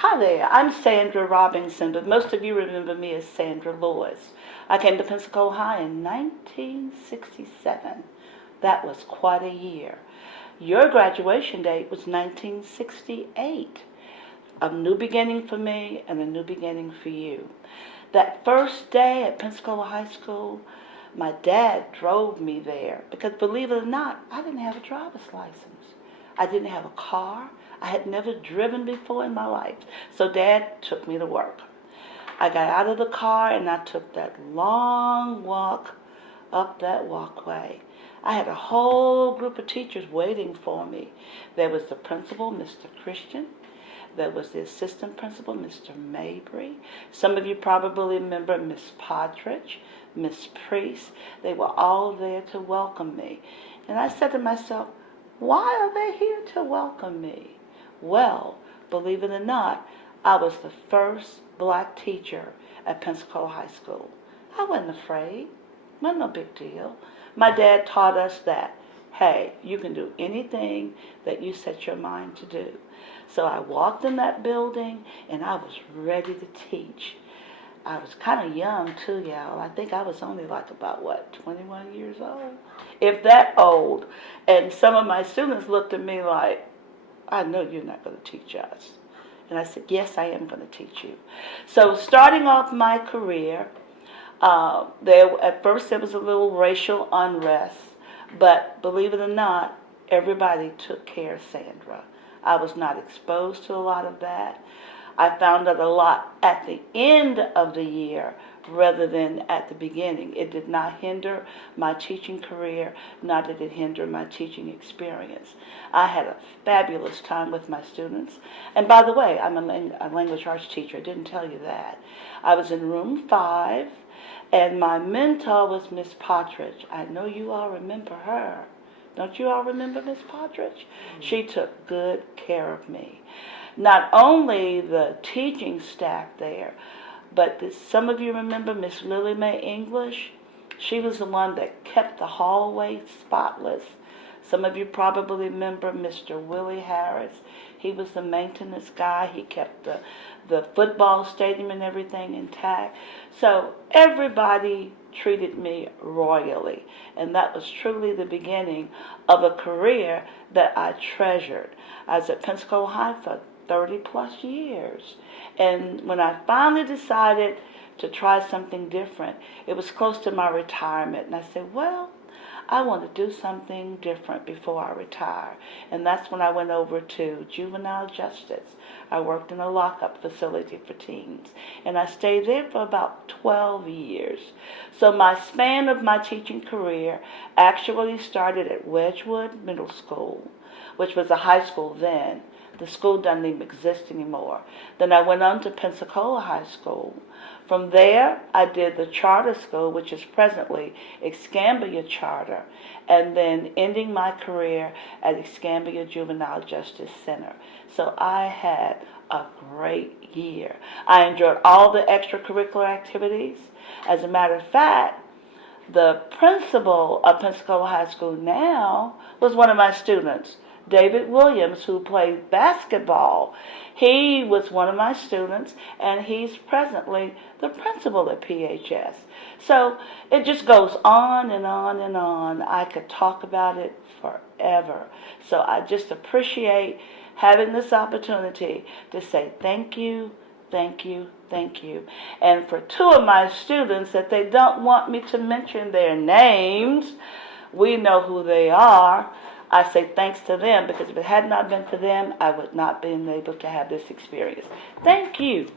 Hi there, I'm Sandra Robinson, but most of you remember me as Sandra Lewis. I came to Pensacola High in 1967. That was quite a year. Your graduation date was 1968. A new beginning for me and a new beginning for you. That first day at Pensacola High School, my dad drove me there because, believe it or not, I didn't have a driver's license. I didn't have a car. I had never driven before in my life. So Dad took me to work. I got out of the car and I took that long walk up that walkway. I had a whole group of teachers waiting for me. There was the principal, Mr. Christian. There was the assistant principal, Mr. Mabry. Some of you probably remember Miss Partridge, Miss Priest. They were all there to welcome me. And I said to myself, why are they here to welcome me? Well, believe it or not, I was the first black teacher at Pensacola High School. I wasn't afraid. Wasn't no big deal. My dad taught us that, hey, you can do anything that you set your mind to do. So I walked in that building and I was ready to teach. I was kind of young too, y'all. I think I was only like about, 21 years old? If that old. And some of my students looked at me like, I know you're not going to teach us. And I said, yes, I am going to teach you. So starting off my career, at first there was a little racial unrest. But believe it or not, everybody took care of Sandra. I was not exposed to a lot of that. I found out a lot at the end of the year rather than at the beginning. It did not hinder my teaching career, nor did it hinder my teaching experience. I had a fabulous time with my students. And by the way, I'm a language arts teacher. I didn't tell you that. I was in room 5, and my mentor was Miss Partridge. I know you all remember her. Don't you all remember Miss Partridge? She took good care of me. Not only the teaching staff there, but some of you remember Miss Lily Mae English. She was the one that kept the hallway spotless. Some of you probably remember Mr. Willie Harris. He was the maintenance guy. He kept the football stadium and everything intact. So everybody treated me royally. And that was truly the beginning of a career that I treasured. I was at Pensacola High for 30 plus years. And when I finally decided to try something different, it was close to my retirement. And I said, well, I want to do something different before I retire. And that's when I went over to juvenile justice. I worked in a lockup facility for teens. And I stayed there for about 12 years. So my span of my teaching career actually started at Wedgwood Middle School, which was a high school then. The school doesn't even exist anymore. Then I went on to Pensacola High School. From there, I did the charter school, which is presently Escambia Charter, and then ending my career at Escambia Juvenile Justice Center. So I had a great year. I enjoyed all the extracurricular activities. As a matter of fact, the principal of Pensacola High School now was one of my students, David Williams, who played basketball. He was one of my students, and he's presently the principal at PHS. So it just goes on and on and on. I could talk about it forever. So I just appreciate having this opportunity to say thank you, thank you, thank you. And for 2 of my students that they don't want me to mention their names, we know who they are. I say thanks to them, because if it had not been for them, I would not have been able to have this experience. Thank you.